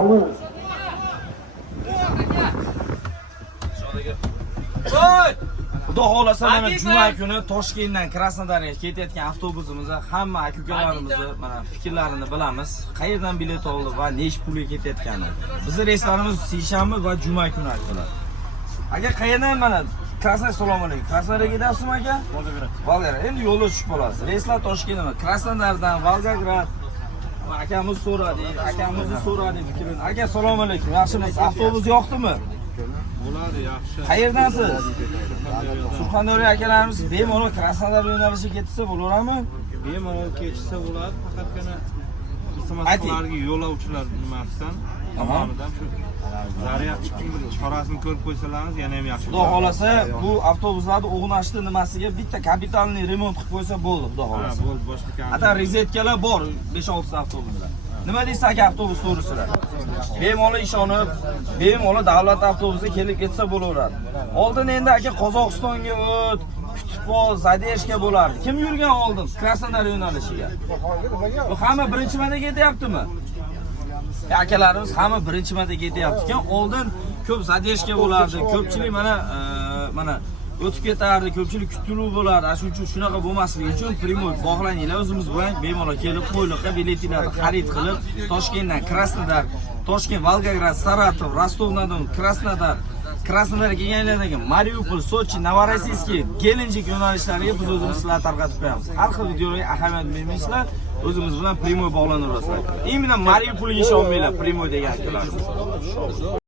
Xudo xolasa mana juma kuni Toshkentdan Krasnodarga ketayotgan avtobusimizni hamma aka-ukalarimizni mana fikrlarini bilamiz. Qayerdan bilet oldi va nech pulga ketayotgani. Bizning reyslarimiz seshanba va juma kuni aka. Aka qayerdan mana Assalomu alaykum. Krasnodarga ketyapsizmi aka? Volgograd. Endi yo'lga tushib qolasiz. Reyslar Toshkentdan, Krasnodardan Volgograd. Akamiz so'radi, fikrini. Aka assalomu alaykum. Yaxshimisiz? Avtobus yo'qdimi? Bo'ladi, yaxshi. Qayerdansiz? Surxondaryo akalarimiz bemalol Krasnodar yo'nalishiga ketsa bo'laverami? Bemalol ketsa bo'ladi, faqatgina avtomobillarga yo'lovchilar nimasidan tomonidan shu zaryad chorasini ko'rib qo'ysalarimiz yana ham yaxshi. Xudo xolasa bu avtobuslarni o'g'nashdi nimasiga bitta kapitalniy remont qilib qo'ysa bo'ldi, xudo xolasa. Bo'ldi, boshqa kam. Ata rezetkalar bor, 5-6 ta avtobuslar. Nima deysiz aka avtobus to'g'risida? Bemalol ishonib, bemalol davlat avtobusiga kelib ketsa bo'laveradi. Oldin endi aka Qozog'istonga o't, Kutubol, Zadeshga bo'lardi. Kim yurgan oldin Krasnodar yo'nalishiga? Bu hamma birinchi marta ketyaptimi? Akalarimiz hamma birinchi marta ketyapti. Oldin ko'p Zadeshga bo'lardi. Ko'pchilik mana o'tib ketardi, ko'pchilik kutiluv bo'lardi. Shuning uchun shunaqa bo'lmasligi uchun primoy bog'laninglar, o'zimiz bilan bemalol kelib qo'yliqqa biletlarni xarid qilib, Toshkentdan Krasnodar, Toshkent, Volgograd, Saratov, Rostov-na-Don, Krasnodar, Krasnodarga kelganlarga Mariupol, Sochi, Novorossiyskiy, Gelenjik yo'nalishlariga biz o'zimiz sizlarga tarqatib qo'yamiz. Har xil videolarga ahamiyat bermaysizlar, o'zimiz bilan primoy bog'lanaverasizlar. Imенно Mariupolga ishonmanglar, primoy degan akalarimiz.